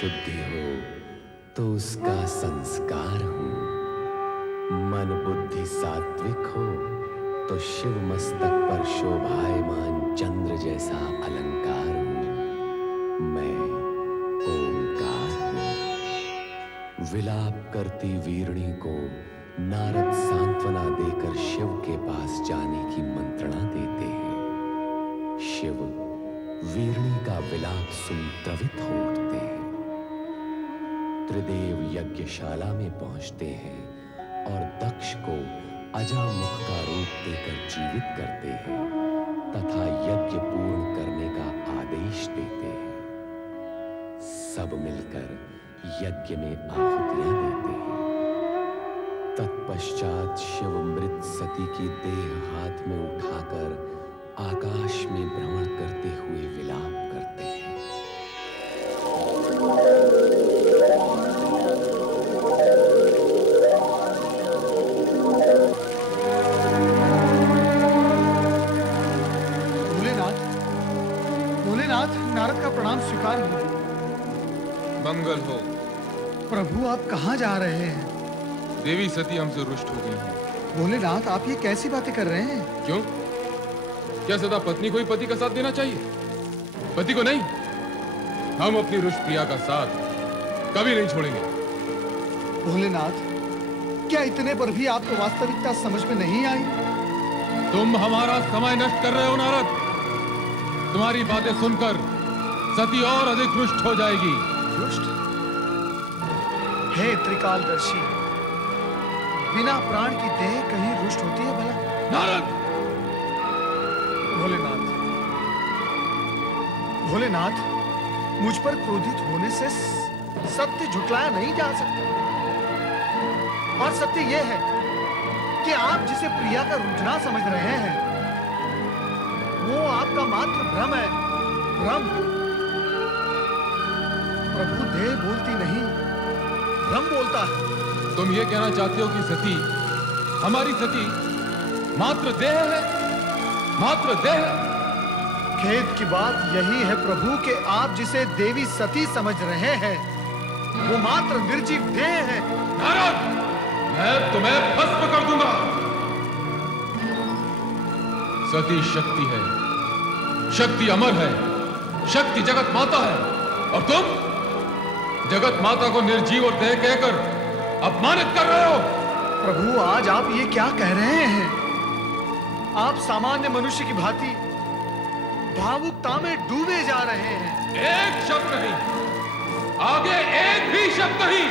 शुद्धि हो तो उसका संस्कार हूं। मन बुद्धि सात्विक हो तो शिव मस्तक पर शोभायमान चंद्र जैसा अलंकार हूं। मैं ओंकार हूं। विलाप करती वीरणी को नारद सांत्वना देकर शिव के पास जाने की मंत्रणा देते हैं। शिव वीरणी का विलाप सुन द्रवित हो उठते हैं। त्रिदेव यज्ञशाला में पहुंचते हैं और दक्ष को अजामुख का रूप देकर जीवित करते हैं तथा यज्ञ पूर्ण करने का आदेश देते हैं। सब मिलकर यज्ञ में आहुतियां देते हैं। तत्पश्चात शिव मृत सती की देह हाथ में उठाकर आकाश में भ्रमण करते हुए विलाप करते हैं। भोलेनाथ, नारद का प्रणाम स्वीकार हो। मंगल हो। प्रभु, आप कहाँ जा रहे हैं? देवी सती हमसे रुष्ट हो गई है। भोलेनाथ, आप ये कैसी बातें कर रहे हैं? क्यों? क्या सदा पत्नी को ही पति का साथ देना चाहिए, पति को नहीं? हम अपनी रुष्ट प्रिया का साथ कभी नहीं छोड़ेंगे। भोलेनाथ, क्या इतने पर भी आपको वास्तविकता समझ में नहीं आई? तुम हमारा समय नष्ट कर रहे हो नारद। तुम्हारी बातें सुनकर सती और अधिक रुष्ट हो जाएगी। रुष्ट? हे त्रिकालदर्शी, बिना प्राण की देह कहीं रुष्ट होती है भला? नारद! भोलेनाथ, मुझ पर क्रोधित होने से सत्य झुटलाया नहीं जा सकता। और सत्य यह है कि आप जिसे प्रिया का रुझान समझ रहे हैं वो आपका मात्र भ्रम है। भ्रम। प्रभु देह बोलती नहीं, भ्रम बोलता है। तुम ये कहना चाहते हो कि सती, हमारी सती मात्र देह है? मात्र देह? खेद की बात यही है प्रभु कि आप जिसे देवी सती समझ रहे हैं वो मात्र निर्जीव देह है। नारद, मैं तुम्हें भस्म कर दूंगा। सती शक्ति है, शक्ति अमर है, शक्ति जगत माता है, और तुम जगत माता को निर्जीव और देह कहकर अपमानित कर रहे हो। प्रभु, आज आप ये क्या कह रहे हैं? आप सामान्य मनुष्य की भांति भावुकता में डूबे जा रहे हैं। एक शब्द नहीं, आगे एक भी शब्द नहीं।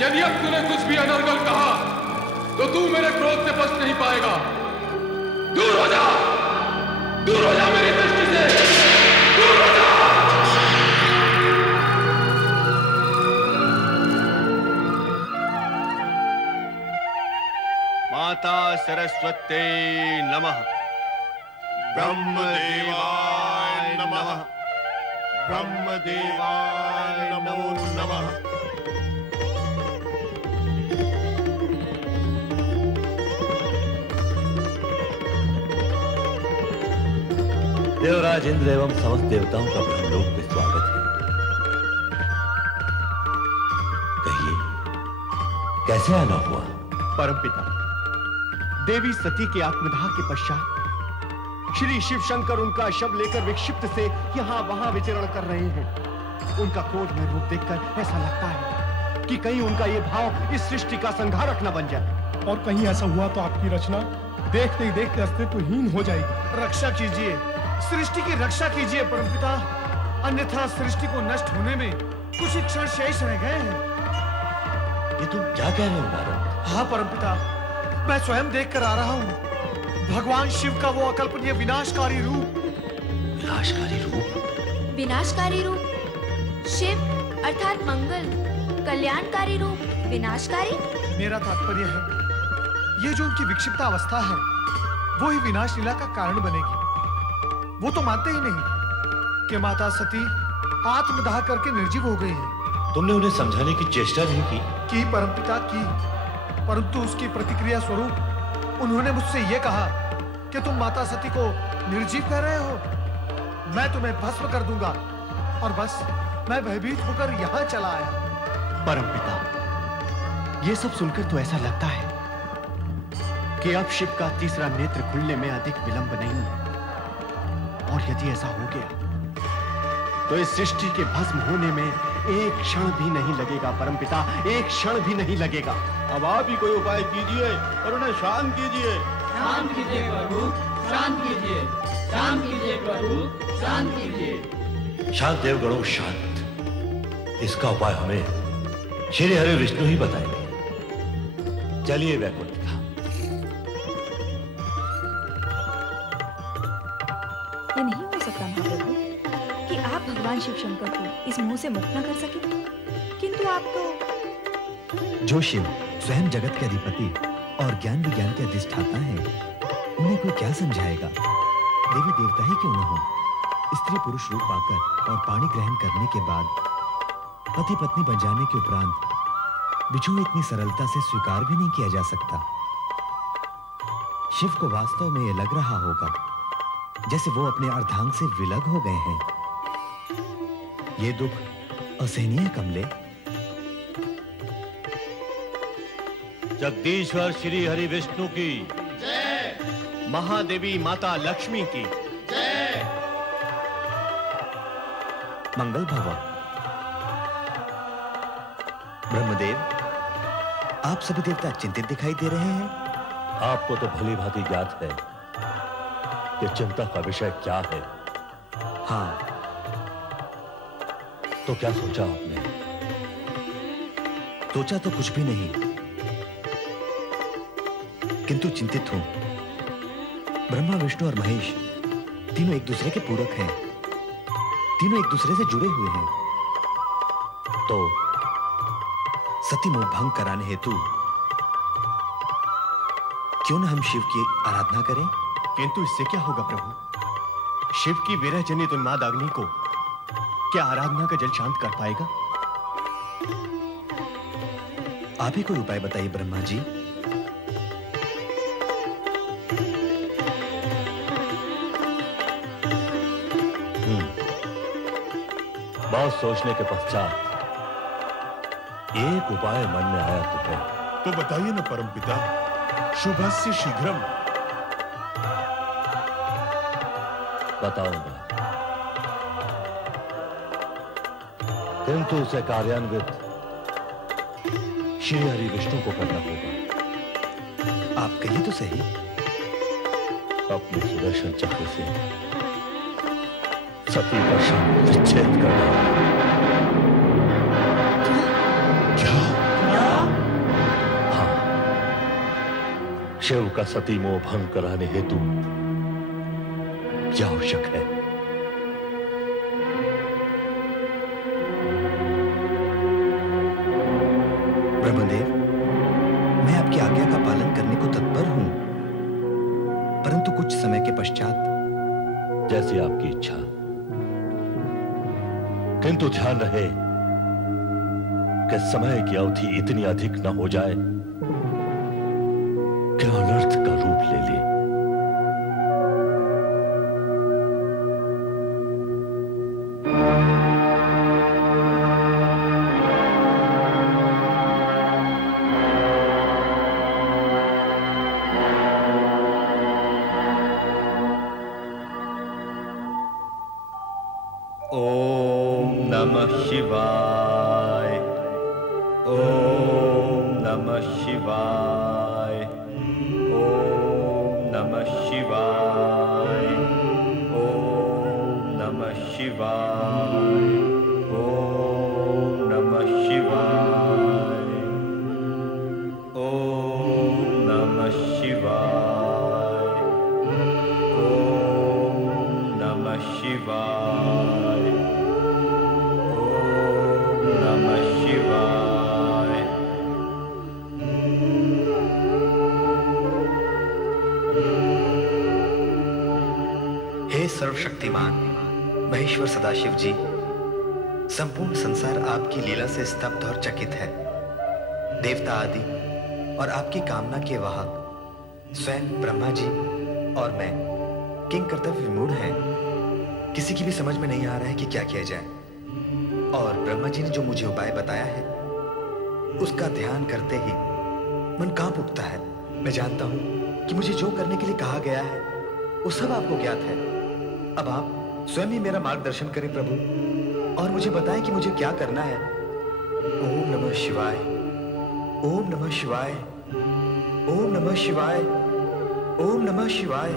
यदि अब तूने कुछ भी अनर्गल कहा तो तू मेरे क्रोध से बच नहीं पाएगा। दूर हो जा, दूर हो जा मेरी दृष्टि से, दूर हो जा। माता सरस्वते नमः। ब्रह्मदेवाय नमः। ब्रह्मदेवाय नमो नमः। देवराज इंद्र एवं समस्त देवताओं का ब्रह्मलोक में स्वागत है। कहिए, कैसे आना हुआ? परमपिता, देवी सती के आत्मदाह के पश्चात श्री शिव शंकर उनका शव लेकर विक्षिप्त से यहाँ वहां विचरण कर रहे हैं। उनका क्रोध में रूप देखकर ऐसा लगता है कि कहीं उनका ये भाव इस सृष्टि का संहारक न बन जाए। और कहीं ऐसा हुआ तो आपकी रचना देखते ही देखते अस्तित्वहीन हो जाएगी। रक्षा कीजिए, सृष्टि की रक्षा कीजिए परमपिता, अन्यथा सृष्टि को नष्ट होने में कुछ ही क्षण शेष रह गए हैं। ये तुम क्या कह रहे हो नारद? हाँ परमपिता, मैं स्वयं देखकर आ रहा हूँ भगवान शिव का वो अकल्पनीय विनाशकारी रूप। विनाशकारी रूप? विनाशकारी रूप? शिव अर्थात मंगल, कल्याणकारी रूप विनाशकारी? मेरा तात्पर्य है ये जो उनकी विक्षिप्ता अवस्था है वो ही विनाश लीला का कारण बनेगी। वो तो मानते ही नहीं कि माता सती आत्मदाह करके निर्जीव हो गई है। तुमने उन्हें समझाने की चेष्टा नहीं की? परमपिता की, परंतु उसकी प्रतिक्रिया स्वरूप उन्होंने मुझसे यह कहा कि तुम माता सती को निर्जीव कह रहे हो, मैं तुम्हें भस्म कर दूंगा और बस मैं भयभीत होकर यहाँ चला आया। परमपिता, ये सब सुनकर तो ऐसा लगता है कि अब शिव का तीसरा नेत्र खुलने में अधिक विलंब नहीं है। और यदि ऐसा हो गया तो इस सृष्टि के भस्म होने में एक क्षण भी नहीं लगेगा परमपिता, एक क्षण भी नहीं लगेगा। अब आप ही कोई उपाय कीजिए और उन्हें शांत कीजिए। शांत कीजिए प्रभु, शांत कीजिए, शांत कीजिए प्रभु, शांत कीजिए। शांत देवगणों, शांत। इसका उपाय हमें श्री हरि विष्णु ही बताएंगे। चलिए वैकुंठ धाम। ये नहीं हो सकता महाप्रभु कि आप भगवान शिव शंकर को इस मोह से मुक्त न कर सके, किंतु आप तो जो शिव स्वयं जगत के अधिपति और ज्ञान विज्ञान के अधिष्ठाता है, उन्हें कोई क्या समझाएगा। देवी देवता ही क्यों न हो, स्त्री पुरुष रूप पाकर और पाणी ग्रहण करने के बाद पति पत्नी बन जाने के उपरांत बिछोह इतनी सरलता से स्वीकार भी नहीं किया जा सकता। शिव को वास्तव में यह लग रहा होगा जैसे वो अपने अर्धांग से विलग हो गए हैं। ये दुख असहनीय कमले। जगदीश्वर श्री हरि विष्णु की जय। महादेवी माता लक्ष्मी की जय। मंगल भव। ब्रह्मदेव, आप सभी देवता चिंतित दिखाई दे रहे हैं। आपको तो भली भांति ज्ञात है कि चिंता का विषय क्या है। हाँ, तो क्या सोचा आपने? सोचा तो कुछ भी नहीं, किंतु चिंतित हूं। ब्रह्मा, विष्णु और महेश तीनों एक दूसरे के पूरक हैं, तीनों एक दूसरे से जुड़े हुए हैं। तो सती मोह भंग कराने हेतु क्यों न हम शिव की आराधना करें। किंतु इससे क्या होगा प्रभु? शिव की विरह जनित उन्माद अग्नि को क्या आराधना का जल शांत कर पाएगा? आप ही कोई उपाय बताइए ब्रह्मा जी। बहुत सोचने के पश्चात एक उपाय मन में आया तुम्हें। तो बताइए ना परमपिता, शुभस्य शीघ्रम। बताऊंगा, किंतु उसे कार्यान्वित श्री हरि विष्णु को करना होगा। आप कहिए तो सही। अपने सुदर्शन चक्र से सती का शव विच्छेद करना। क्या? हाँ, शिव का सती मोह भंग कराने हेतु क्या आवश्यक है? ब्रह्मदेव, मैं आपकी आज्ञा का पालन करने को तत्पर हूं, परंतु कुछ समय के पश्चात। जैसी आपकी इच्छा, किंतु ध्यान रहे कि समय की अवधि इतनी अधिक न हो जाए कि अनर्थ का रूप ले ले। ओम नमः शिवाय। ओम नमः शिवाय। ओम नमः शिवाय। ओम नमः शिवाय। ओम नमः शिवाय। ओम नमः शिवाय। ओम नमः शिवाय। ओम नमः शिवाय। हे सर्वशक्तिमान महेश्वर सदाशिव जी, संपूर्ण संसार आपकी लीला से स्तब्ध और चकित है। देवता आदि और आपकी कामना के वाहक स्वयं ब्रह्मा जी और मैं किंग कर्तव्य विमूढ़ हैं। किसी की भी समझ में नहीं आ रहा है कि क्या किया जाए। और ब्रह्मा जी ने जो मुझे उपाय बताया है उसका ध्यान करते ही मन कांप उठता है। मैं जानता हूं कि मुझे जो करने के लिए कहा गया है वो सब आपको ज्ञात है। अब आप स्वयं ही मेरा मार्गदर्शन करें प्रभु और मुझे बताएं कि मुझे क्या करना है। ओम नमः शिवाय, ओम नमः शिवाय, ओम नमः शिवाय, ओम नमः शिवाय।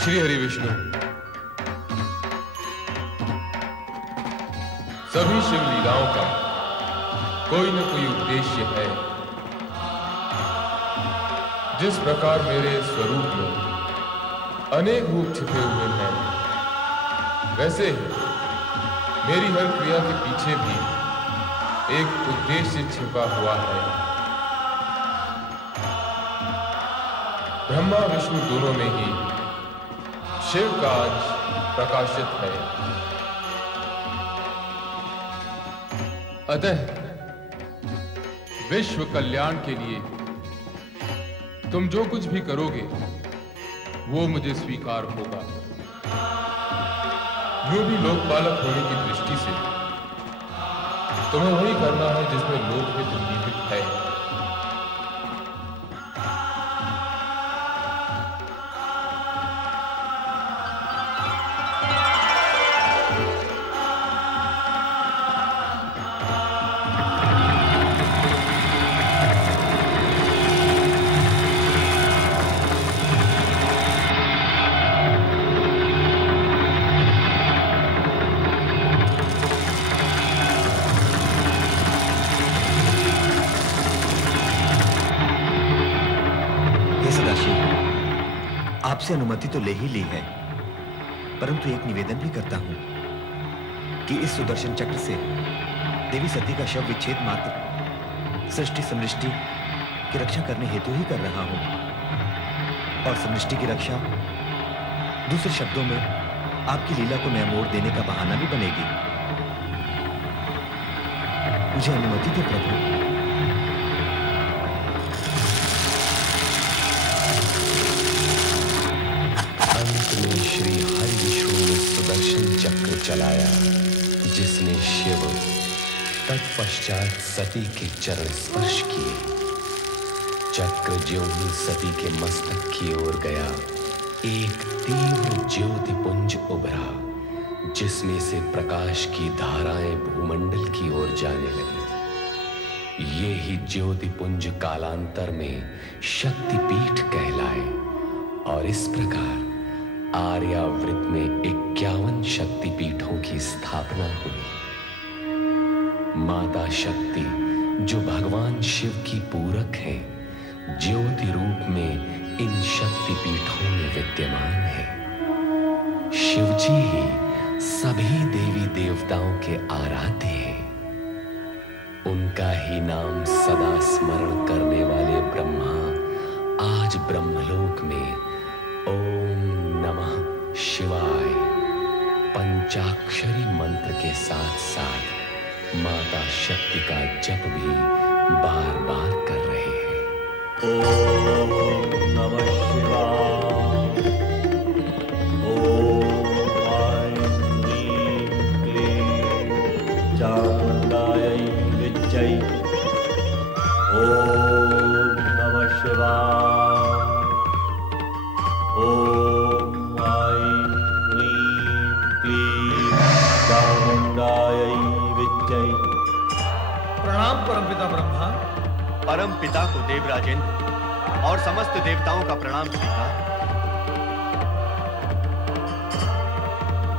श्री हरि विष्णु, सभी शिव लीलाओं का कोई न कोई उद्देश्य है। जिस प्रकार मेरे स्वरूप में अनेक रूप छिपे हुए हैं, वैसे ही मेरी हर क्रिया के पीछे भी एक उद्देश्य छिपा हुआ है। ब्रह्मा विष्णु दोनों में ही शिव का अंश प्रकाशित है। अतः विश्व कल्याण के लिए तुम जो कुछ भी करोगे वो मुझे स्वीकार होगा। यूं भी लोकपालक होने की दृष्टि से तुम्हें वही करना है जिसमें लोकहित निहित है। आपसे अनुमति तो ले ही ली है, परंतु एक निवेदन भी करता हूं कि इस सुदर्शन चक्र से देवी सती का शव विच्छेद मात्र सृष्टि समृष्टि की रक्षा करने हेतु ही कर रहा हूं। और समृष्टि की रक्षा दूसरे शब्दों में आपकी लीला को नया मोड़ देने का बहाना भी बनेगी। मुझे अनुमति दे प्रभु। अंत में श्री हरि विष्णु ने सुदर्शन चक्र चलाया, जिसने शिव तत्पश्चात सती के चरण स्पर्श किए। चक्र ज्यों ही सती के मस्तक की ओर गया, एक तीव्र ज्योति पुंज उभरा, जिसमें से प्रकाश की धाराएं भूमंडल की ओर जाने लगी। ये ही ज्योति पुंज कालांतर में शक्तिपीठ कहलाए और इस प्रकार आर्यावृत में 51 शक्तिपीठों की स्थापना हुई। माता शक्ति, जो भगवान शिव की पूरक है, ज्योति रूप में इन शक्तिपीठों में विद्यमान है। शिवजी ही सभी देवी देवताओं के आराध्य हैं। उनका ही नाम सदा स्मरण करने वाले ब्रह्मा आज ब्रह्मलोक में ओम नमः शिवाय पंचाक्षरी मंत्र के साथ साथ माता शक्ति का जप भी बार बार कर रहे हैं। ओम नमः शिवाय, ओम ऐं ह्रीं क्लीं चामुण्डायै विद्महे, ओम नमः शिवाय, ओम ऐं ह्रीं क्लीं चामुण्डायै विद्महे। प्रणाम परमपिता ब्रह्मा। परम पिता को देवराजेंद्र और समस्त देवताओं का प्रणाम स्वीकार।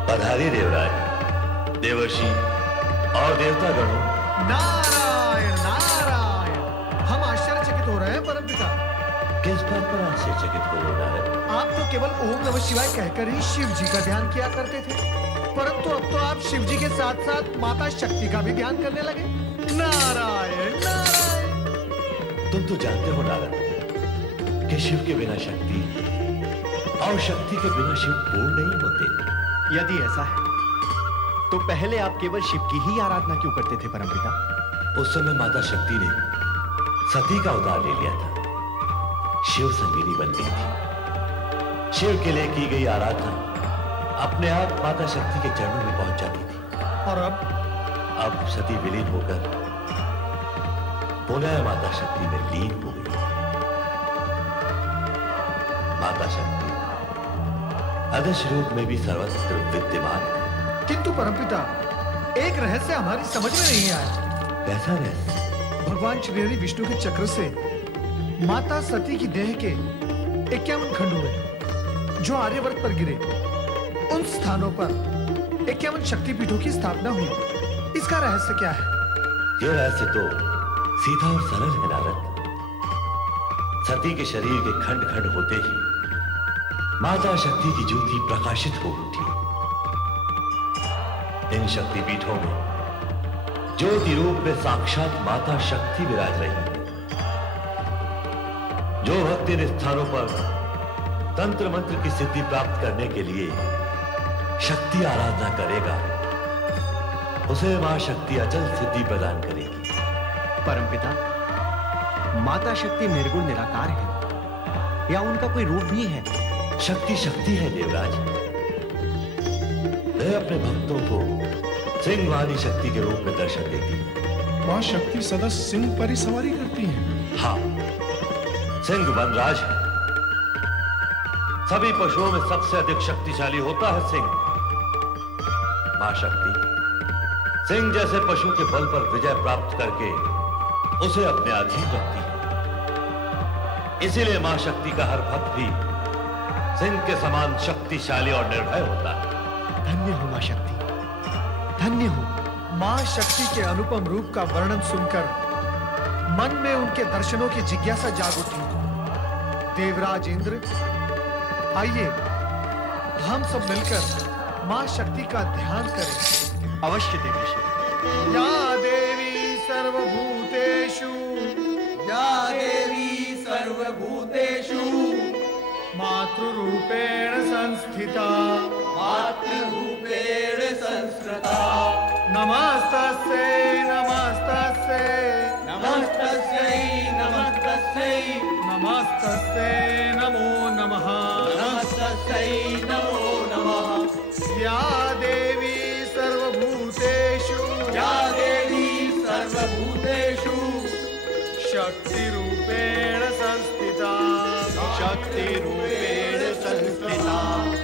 पधारी देवराज, देवर्षि और देवता गणों। नारायण नारायण, हम आश्चर्यचकित हो रहे हैं परमपिता। किस बात पर आश्चर्यचकित हो रहा है? आप तो केवल ओम नमः शिवाय कहकर ही शिव जी का ध्यान किया करते थे, परंतु अब तो आप शिव जी के साथ साथ माता शक्ति का भी ध्यान करने लगे। नारायण नारायण। तुम तो जानते हो नारद कि शिव के बिना शक्ति और शक्ति के बिना शिव पूर्ण नहीं होते। यदि ऐसा है तो पहले आप केवल शिव की ही आराधना क्यों करते थे परमपिता? उस समय माता शक्ति ने सती का अवतार ले लिया था। शिव संगिनी बन गई थी। शिव के लिए की गई आराधना अपने आप माता शक्ति के चरणों में पहुंच जाती थी। और अब सती विलीन होकर पुनः माता शक्ति में लीन हो गई। माता शक्ति अदृश्य रूप में भी सर्वत्र विद्यमान है। किंतु परमपिता, एक रहस्य हमारी समझ में नहीं आया। कैसा रहस्य? भगवान श्री हरि विष्णु के चक्र से माता सती की देह के 51 खंड हुए जो आर्यवर्त पर गिरे। उन स्थानों पर 51 शक्तिपीठों की स्थापना हुई। इसका रहस्य क्या है? यह रहस्य तो सीधा और सरल है नारद। सती के शरीर के खंड खंड होते ही माता शक्ति की ज्योति प्रकाशित हो उठी। इन शक्तिपीठों में ज्योति रूप में साक्षात माता शक्ति विराज रही है। जो भक्त इन स्थानों पर तंत्र मंत्र की सिद्धि प्राप्त करने के लिए शक्ति आराधना करेगा, उसे मां शक्ति अचल सिद्धि प्रदान करेगी। परमपिता, माता शक्ति निर्गुण निराकार है या उनका कोई रूप भी है? शक्ति शक्ति है देवराज। वह अपने भक्तों को सिंह वाली शक्ति के रूप में दर्शन देती है। माँ शक्ति सदा सिंह पर ही सवारी करती हैं। हाँ, सिंह वनराज है। सभी पशुओं में सबसे अधिक शक्तिशाली होता है सिंह। मां शक्ति सिंह जैसे पशु के बल पर विजय प्राप्त करके उसे अपने अधीन रखती है। इसीलिए मां शक्ति का हर भक्त भी सिंह के समान शक्तिशाली और निर्भय होता है। धन्य हो मां शक्ति, धन्य हो। मां शक्ति के अनुपम रूप का वर्णन सुनकर मन में उनके दर्शनों की जिज्ञासा जाग उठी। देवराज इंद्र, आइए हम सब मिलकर मां शक्ति का ध्यान करें। अवश्य देवी। या देवी सर्वभूतेषु, या देवी सर्वभूतेषु मातृरूपेण संस्थिता, मातृरूपेण संस्कृता। नमस्तस्यै नमस्तस्यै नमस्तस्यै नमस्तस्यै नमस्तस्यै नमो नमः। नमस्तस्यै नमो नमः। या देवी सर्वभूतेषु, या देवी सर्वभूतेषु शक्तिरूपेण संस्थिता, शक्तिरूपेण संस्थिता।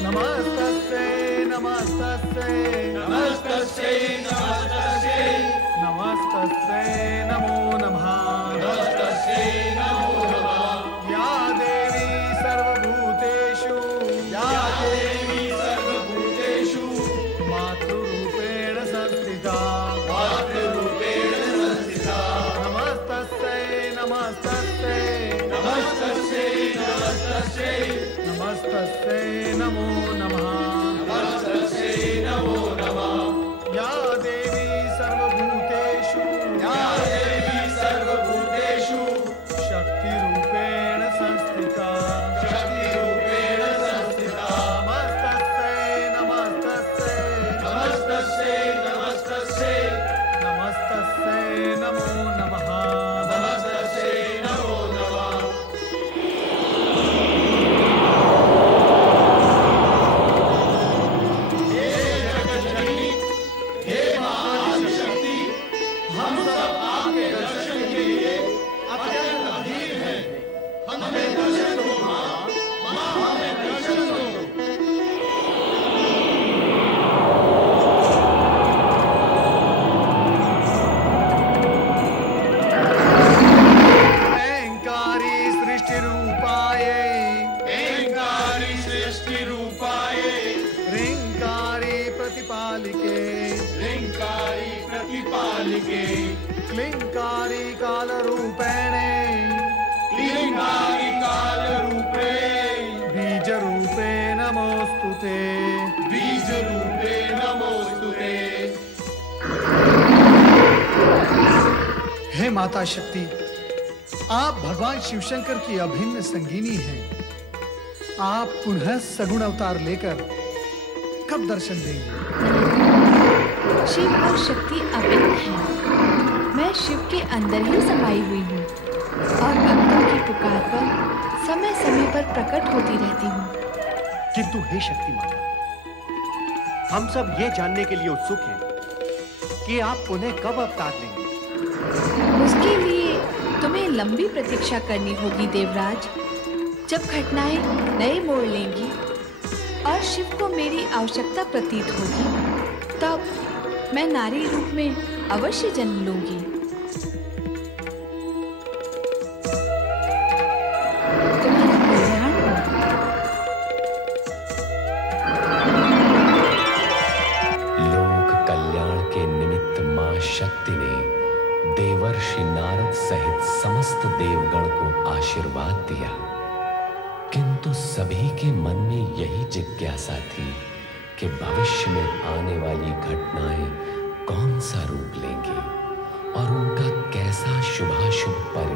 नमस्तस्यै नमस्तस्यै नमस्तस्यै नमस्तस्यै नमस्तस्यै नमो नमः। नमस्तस्यै नमो नमः। या देवी सर्वभूतेषु, या देवी सर्वभूतेषु मातृरूपेण संस्थिता, मातृरूपेण संस्थिता। नमस्तस्यै नमस्तस्यै नमस्तस्यै नमस्तस्यै नमस्तस्यै नमो नमः। नमस्तस्यै नमो नमः। या देवी सर्वभूतेषु, या देवी सर्वभूतेषु शक्तिरूपेण संस्थिता, शक्तिरूपेण संस्थिता। नमस्तस्यै नमस्तस्यै नमस्तस्यै नमस्तस्यै नमस्तस्यै नमो नमः। नमस्तस्यै नमो नमः। हे जगज्जननी, हे महाशक्ति, हम सब आपके दर्शन के लिए अत्यंत अधीर हैं। हमें दर्शन दो माँ, माँ हमें दर्शन दो। ऐङ्कारी सृष्टिरूपायै, ऐङ्कारी सृष्टिरूपायै, ह्रीङ्कारी प्रतिपालिके, ह्रीङ्कारी प्रतिपालिके, क्लीङ्कारी कालरूपेणे, क्लीङ्कारी कालरूपे, बीजरूपे नमोऽस्तुते। बीजरूपे नमोस्तुते। हे माता शक्ति, आप भगवान शिवशंकर की अभिन्न संगिनी हैं। आप पुनः सगुण अवतार लेकर कब दर्शन देंगे? शिव और शक्ति अभिन्न हैं। मैं शिव के अंदर ही समाई हुई हूँ और भक्तों की पुकार पर समय समय पर प्रकट होती रहती हूँ। किंतु हे शक्ति माता, हम सब ये जानने के लिए उत्सुक हैं कि आप पुनः कब अवतार लेंगे। उसके लिए तुम्हें लंबी प्रतीक्षा करनी होगी देवराज। जब घटनाएं नए मोड़ लेंगी और शिव को मेरी आवश्यकता प्रतीत होगी, तब मैं नारी रूप में अवश्य जन्म लूंगी। तुम्हारा कल्याण हो। लोक कल्याण के निमित्त मां शक्ति ने देवर्षि नारद सहित समस्त देवगण को आशीर्वाद दिया, किंतु सभी के मन में यही जिज्ञासा थी कि भविष्य में आने वाली घटनाएं कौन सा रूप लेंगी और उनका कैसा शुभाशुभ परिणाम